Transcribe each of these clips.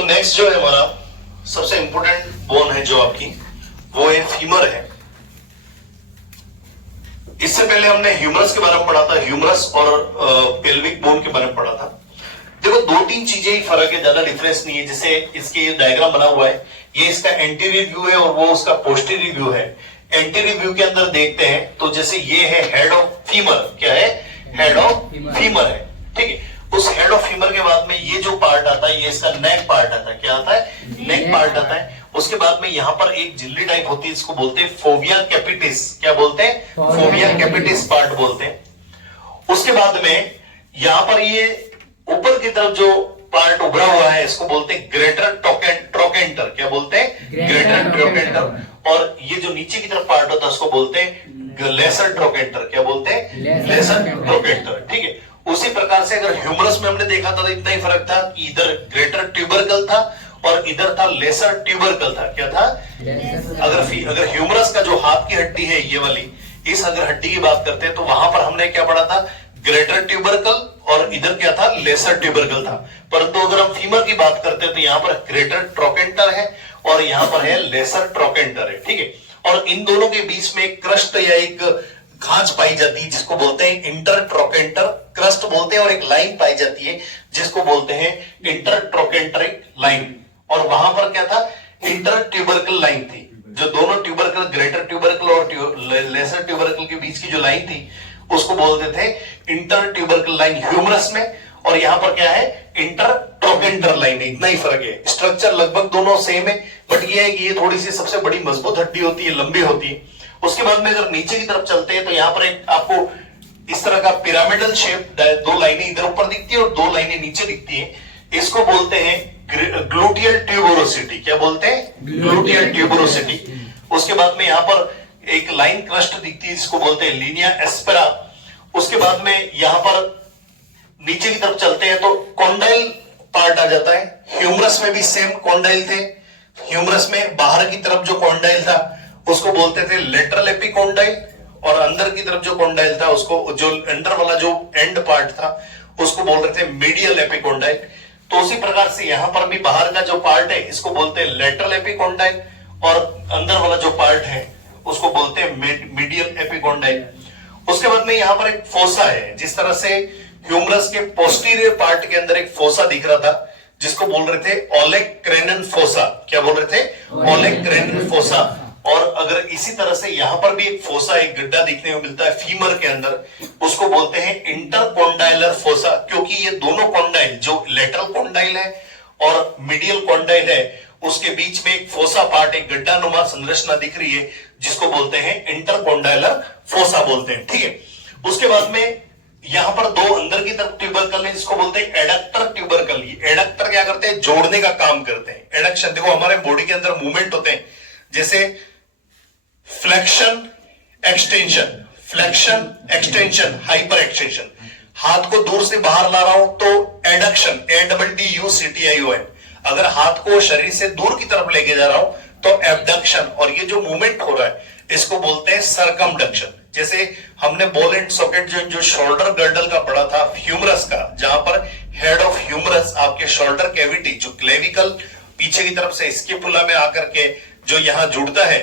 तो नेक्स्ट जो है हमारा सबसे इंपॉर्टेंट बोन है जो आपकी, वो है फीमर है। इससे पहले हमने ह्यूमरस के बारे में पढ़ा था, ह्यूमरस और पेल्विक बोन के बारे में पढ़ा था। देखो दो तीन चीजें ही फर्क है, ज्यादा डिफरेंस नहीं है। जैसे इसके ये डायग्राम बना हुआ है, ये इसका एंटीरियर व्यू है और वो उसका पोस्टीरियर व्यू है। एंटीरियर व्यू के अंदर देखते हैं तो जैसे ये है हेड ऑफ फीमर, क्या है, हेड ऑफ फीमर है, ठीक है। उस हेड ऑफ फीमर के बाद में ये जो पार्ट आता है, ये इसका नेक पार्ट आता है, क्या आता है, नेक पार्ट आता है। उसके बाद में यहां पर एक झिल्ली टाइप होती है, इसको बोलते हैं फोविया कैपिटिस, क्या बोलते हैं, फोविया कैपिटिस पार्ट बोलते हैं। उसके बाद में यहां पर ये ऊपर की तरफ जो पार्ट उभरा हुआ है, इसको बोलते हैं ग्रेटर ट्रोकेंटर, क्या बोलते हैं, ग्रेटर ट्रोकेंटर। और ये जो नीचे की तरफ पार्ट होता है उसको बोलते हैं लेसर ट्रोकेंटर, क्या बोलते हैं, लेसर ट्रोकेंटर, ठीक है। उसी प्रकार से अगर ह्यूमरस में हमने देखा था तो इतना ही फर्क था कि इधर ग्रेटर ट्यूबरकल था और इधर था लेसर ट्यूबरकल था, क्या था, अगर ह्यूमरस का जो हाथ की हड्डी है ये वाली, इस अगर हड्डी की बात करते हैं तो वहां पर हमने क्या पढ़ा था, ग्रेटर ट्यूबरकल, और इधर क्या था, लेसर ट्यूबरकल था। परंतु अगर हम फीमर की बात करते हैं तो यहां पर ग्रेटर ट्रोकेंटर है और यहां पर है लेसर ट्रोकेंटर है, ठीक है। और इन दोनों के बीच में एक क्रस्ट या एक खांच पाई जाती है जिसको बोलते हैं इंटर ट्रोकेंटर क्रस्ट बोलते हैं, और एक लाइन पाई जाती है जिसको बोलते हैं इंटर ट्रोकेंटरिक लाइन। और वहां पर क्या था, इंटर ट्यूबरकल लाइन थी। जो दोनों ट्यूबरकल, ग्रेटर ट्यूबरकल और लेसर ट्यूबरकल के बीच की जो लाइन थी उसको बोलते थे इंटर ट्यूबरकल लाइन ह्यूमरस में, और यहां पर क्या है, इंटर ट्रोकेंटर लाइन है। इतना ही फर्क है, स्ट्रक्चर लगभग दोनों सेम है, बट ये है कि ये थोड़ी सी सबसे बड़ी मजबूत हड्डी होती है, लंबी होती है। उसके बाद में अगर नीचे की तरफ चलते हैं तो यहां पर एक आपको इस तरह का पिरामिडल शेप, दो लाइनें इधर ऊपर दिखती है और दो लाइनें नीचे दिखती है। इसको बोलते हैं ग्लूटियल ट्यूबरोसिटी, क्या बोलते हैं, ग्लूटियल ट्यूबरोसिटी। उसके बाद में यहां पर एक लाइन क्रस्ट दिखती है जिसको बोलते हैं लीनिया एस्पेरा। उसके बाद में यहां पर नीचे की तरफ चलते हैं तो कॉन्डाइल पार्ट आ जाता है। ह्यूमरस में भी सेम कॉन्डाइल थे। ह्यूमरस में बाहर की तरफ जो कॉन्डाइल था उसको बोलते थे लेटरल एपिकॉन्डाइल, और अंदर की तरफ जो कॉन्डाइल था उसको, जो अंदर वाला जो एंड पार्ट था उसको बोल रहे थे मीडियल एपिकॉन्डाइल। तो उसी प्रकार से यहां पर भी बाहर का जो पार्ट है इसको बोलते हैं लेटरल एपिकॉन्डाइल, और अंदर वाला जो पार्ट है उसको बोलते हैं मीडियल एपिकॉन्डाइल। उसके बाद में यहां पर एक फोसा है, जिस तरह से ह्यूमरस के पोस्टीरियर पार्ट के अंदर एक फोसा दिख रहा था जिसको बोल रहे थे ओलेक्रेनन फोसा, क्या बोल रहे थे, ओलेक्रेनन फोसा। और अगर इसी तरह से यहां पर भी एक फोसा, एक गड्ढा दिखने को मिलता है फीमर के अंदर, उसको बोलते हैं इंटरकॉन्डाइलर फोसा, क्योंकि ये दोनों कॉन्डाइल, जो लेटरल कॉन्डाइल है और मीडियल कॉन्डाइल है, उसके बीच में एक फोसा पार्ट, एक गड्ढा नुमा संरचना दिख रही है जिसको बोलते हैं इंटरकॉन्डाइलर फोसा बोलते हैं, ठीक है। उसके बाद में यहां पर दो अंदर की तरफ ट्यूबरकल है जिसको बोलते हैं एडक्टर ट्यूबरकल। एडक्टर क्या करते हैं, जोड़ने का काम करते हैं। एडक्शन, देखो हमारे बॉडी के अंदर मूवमेंट होते हैं, जैसे flexion extension, flexion extension, hyper extension. हाथ को दूर से बाहर ला रहा हूं तो एडक्शन, ADDUCTION। अगर हाथ को शरीर से दूर की तरफ लेके जा रहा हूं तो एबडक्शन, और ये जो मूवमेंट हो रहा है इसको बोलते हैं सरकमडक्शन। जैसे हमने बॉल एंड सॉकेट जो शोल्डर गर्डल का पढ़ा था ह्यूमरस का, जहां पर हेड ऑफ ह्यूमरस आपके शोल्डर कैविटी, जो क्लेविकल पीछे की तरफ से स्किपुला में आकर के जो यहां जुड़ता है,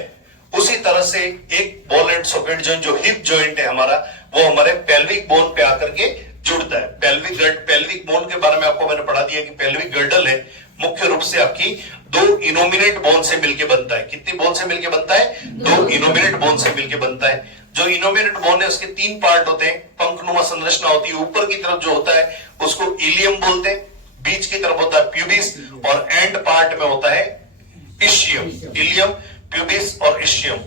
उसी तरह से एक बॉल एंड सॉकेट जॉइंट, जो हिप जॉइंट है हमारा, वो हमारे पेल्विक बोन पे आकर के जुड़ता है। पेल्विक बोन के बारे में आपको मैंने पढ़ा दिया कि पेल्विक गर्डल है मुख्य रूप से आपकी दो इनोमिनेट बोन से मिलकर बनता है। कितनी बोन से मिलकर बनता है, दो इनोमिनेट बोन से मिलकर बनता है। जो इनोमिनेट बोन है उसके तीन पार्ट होते हैं, पंखनुमा संरचना होती है। ऊपर की तरफ जो होता है उसको इलियम बोलते हैं, बीच की तरफ होता है प्यूबिस, और एंड पार्ट में होता है इशियम। इलियम, प्यूबिस और इशियम।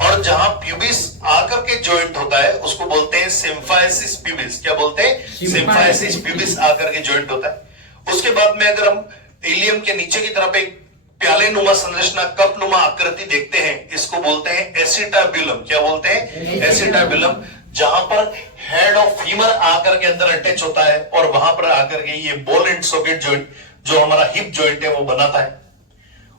और जहां प्यूबिस आकर के जॉइंट होता है उसको बोलते हैं सिम्फाइसिस प्यूबिस, क्या बोलते हैं, सिम्फाइसिस प्यूबिस आकर के जॉइंट होता है। उसके बाद में अगर हम इलियम के नीचे की तरफ एक प्याले नुमा संरचना, कप नुमा आकृति देखते हैं, इसको बोलते हैं एसिटाब्यूलम। क्या बोलते हैं, एसिटाब्यूलम। जहां पर हेड ऑफ फीमर आकर के अंदर अटैच होता है और वहां पर आकर के ये बॉल एंड सॉकेट जॉइंट, जो हमारा हिप जॉइंट है, वो बनाता है।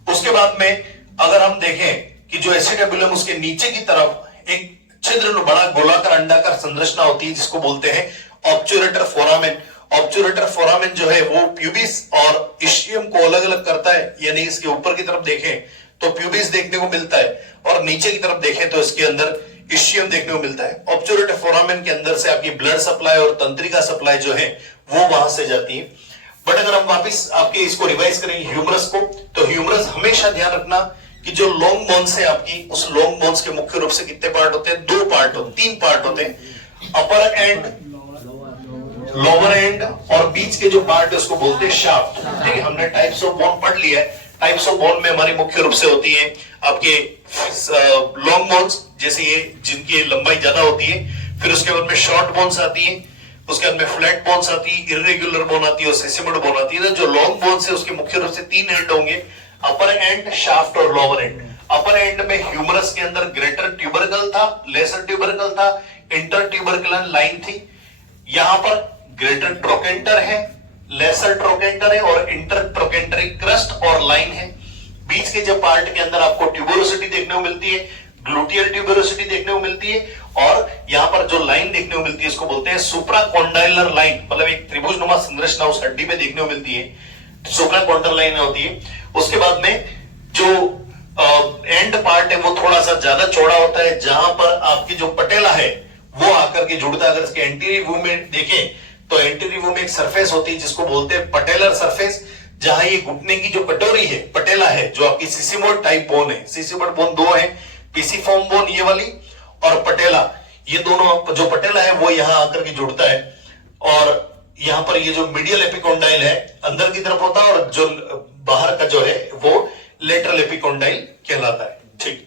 उसके बाद में अगर हम देखें कि जो एसिटाब्यूलम, उसके नीचे की तरफ एक छिद्र बड़ा गोलाकार अंडाकार संरचना होती है जिसको बोलते हैं ऑब्चुरेटर फोरामेन। ऑब्चुरेटर फोरामेन जो है वो प्यूबिस और इस्चियम को अलग अलग करता है, यानी इसके ऊपर की तरफ देखें तो प्यूबिस देखने को मिलता है और नीचे की तरफ देखें तो इसके अंदर इस्चियम देखने को मिलता है। ऑब्चुरेटिव फोरामेन के अंदर से आपकी ब्लड सप्लाई और तंत्रिका सप्लाई जो है वो वहां से जाती है। बट अगर हम वापिस आपके इसको रिवाइज करेंगे ह्यूमरस को, तो ह्यूमरस हमेशा ध्यान रखना कि जो लॉन्ग बोन्स है आपकी, उस लॉन्ग बोन्स के मुख्य रूप से कितने पार्ट होते हैं? तीन पार्ट होते हैं। अपर एंड, लोअर एंड और बीच के जो पार्ट है उसको बोलते हैं शाफ्ट। ठीक है, हमने टाइप्स ऑफ बोन पढ़ लिया है। टाइप्स ऑफ बोन में हमारी मुख्य रूप से होती है आपके लॉन्ग बोन्स, जैसे ये जिनकी लंबाई ज्यादा होती है। फिर उसके बाद में शॉर्ट बोन्स आती है, उसके बाद में फ्लैट बोन्स आती है, इर्रेगुलर बोन आती है और सेसिमोइड बोन आती है। जो लॉन्ग बोन्स है उसके मुख्य रूप से 3 एंड होंगे, अपर एंड, शाफ्ट और लोअर एंड। अपर एंड में ह्यूमरस के अंदर ग्रेटर ट्यूबरकल था, लेसर ट्यूबरकल था, इंटर ट्यूबरकुलर लाइन थी। यहां पर ग्रेटर ट्रोकेंटर है, लेसर ट्रोकेंटर है और इंटर ट्रोकेंटरी क्रस्ट और लाइन है। बीच के जो पार्ट के अंदर आपको ट्यूबरोसिटी देखने को मिलती है, ग्लूटियल ट्यूबरोसिटी देखने को मिलती है और यहां पर जो लाइन देखने को मिलती है इसको बोलते हैं सुप्राकॉन्डाइलर लाइन, मतलब एक त्रिभुजनुमा संरचना उस हड्डी में देखने को मिलती है, सुप्राकॉन्डाइलर लाइन होती है। उसके बाद में जो एंड पार्ट है वो थोड़ा सा ज्यादा चौड़ा होता है, जहां पर आपकी जो पटेला है वो आकर के जुड़ता है। अगर इसके एंटीरियर व्यू में देखें तो एंटीरियर व्यू में एक सरफेस होती है जिसको बोलते हैं पटेलर सरफेस, जहां ये घुटने की जो कटोरी है, पटेला है, जो आपकी सिसिमोइड टाइप बोन है। सिसिमोइड बोन 2 है, पिसिफॉर्म बोन ये वाली और पटेला, ये दोनों जो पटेला है वो यहां आकर के जुड़ता है। और यहां पर ये जो मीडियल एपिकोंडाइल है अंदर की तरफ होता है और जो बाहर का जो है वो लेटरल एपिकोंडाइल कहलाता है। ठीक।